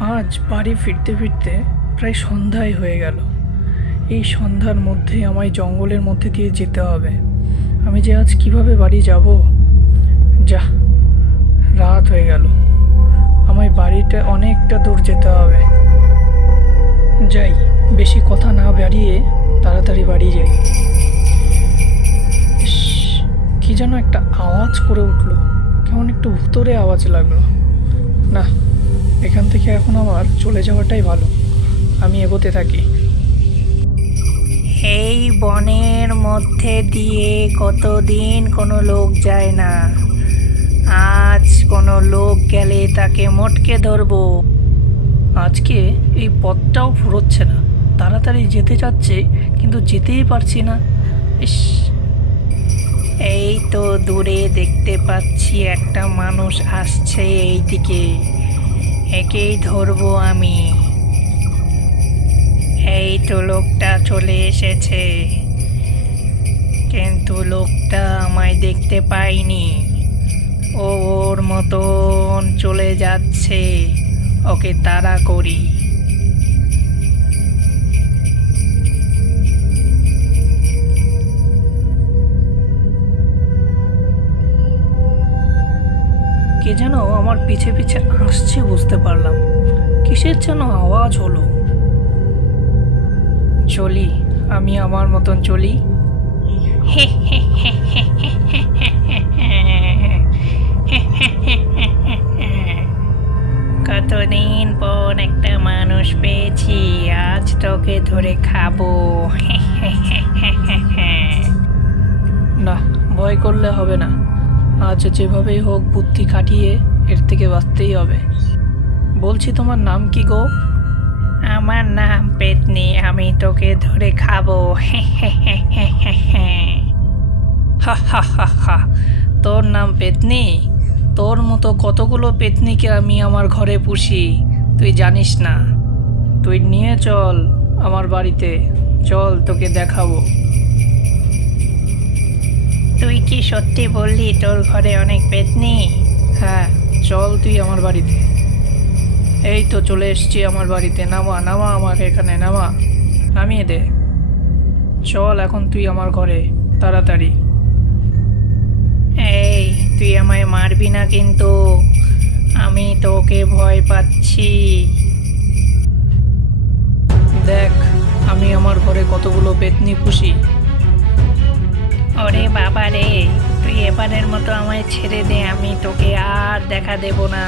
আজ বাড়ি ফিরতে ফিরতে প্রায় সন্ধ্যাই হয়ে গেল। এই সন্ধ্যার মধ্যে আমায় জঙ্গলের মধ্যে দিয়ে যেতে হবে। আমি যে আজ কিভাবে বাড়ি যাব? যা, রাত হয়ে গেল। আমায় বাড়িতে অনেকটা দূর যেতে হবে। যাই, বেশি কথা না বাড়িয়ে তাড়াতাড়ি বাড়ি যাই। ইস, কি যেন একটা আওয়াজ করে উঠলো, কেমন একটু ভুতুরে আওয়াজ লাগলো। না, এখান থেকে এখন আমার চলে যাওয়াটাই ভালো। আমি এগোতে থাকি। এই বনের মধ্যে দিয়ে কতদিন কোনো লোক যায় না। আজ কোনো লোক গেলে তাকে মোটকে ধরবো। আজকে এই পথটাও ফুরোচ্ছে না, তাড়াতাড়ি যেতে চাচ্ছে কিন্তু যেতেই পারছি না। ইস, এই তো দূরে দেখতে পাচ্ছি একটা মানুষ আসছে এই দিকে। একেই ধরবো আমি। এই তো লোকটা চলে এসেছে, কিন্তু লোকটা আমায় দেখতে পায়নি। ও ওর মতন চলে যাচ্ছে, ওকে তাড়া করি। কে যেন আমার পিছে পিছে আসছে, বুঝতে পারলাম। কিসের যেন আওয়াজ হলো। চলি, আমি আমার মতন চলি। কতদিন পর একটা মানুষ পেয়েছি, আজ তোকে ধরে খাবো। না, ভয় করলে হবে না। আজ যেভাবেই হোক বুদ্ধি খাটিয়ে এর থেকে বাঁচতেই হবে। বলছি, তোমার নাম কি গো? আমার নাম পেতনি, আমি তোকে ধরে খাবো। হা হা হা হা, তোর নাম পেতনি? তোর মতো কতগুলো পেতনিকে আমি আমার ঘরে পুষি, তুই জানিস না। তুই নিয়ে চল আমার বাড়িতে, চল তোকে দেখাবো। তুই কি সত্যি বললি তোর ঘরে অনেক পেতনি? হ্যাঁ, চল তুই আমার বাড়িতে। এই তো চলে এসছি আমার বাড়িতে। নামা নামা, আমাকে এখানে নামা, নামিয়ে দে। চল এখন তুই আমার ঘরে, তাড়াতাড়ি। এই, তুই আমায় মারবি না কিন্তু, আমি তোকে ভয় পাচ্ছি। দেখ, আমি আমার ঘরে কতগুলো পেতনি পুষি। ওরে বাবা রে, তুই এবারের মতো আমায় ছেড়ে দে, আমি তোকে আর দেখা দেব না।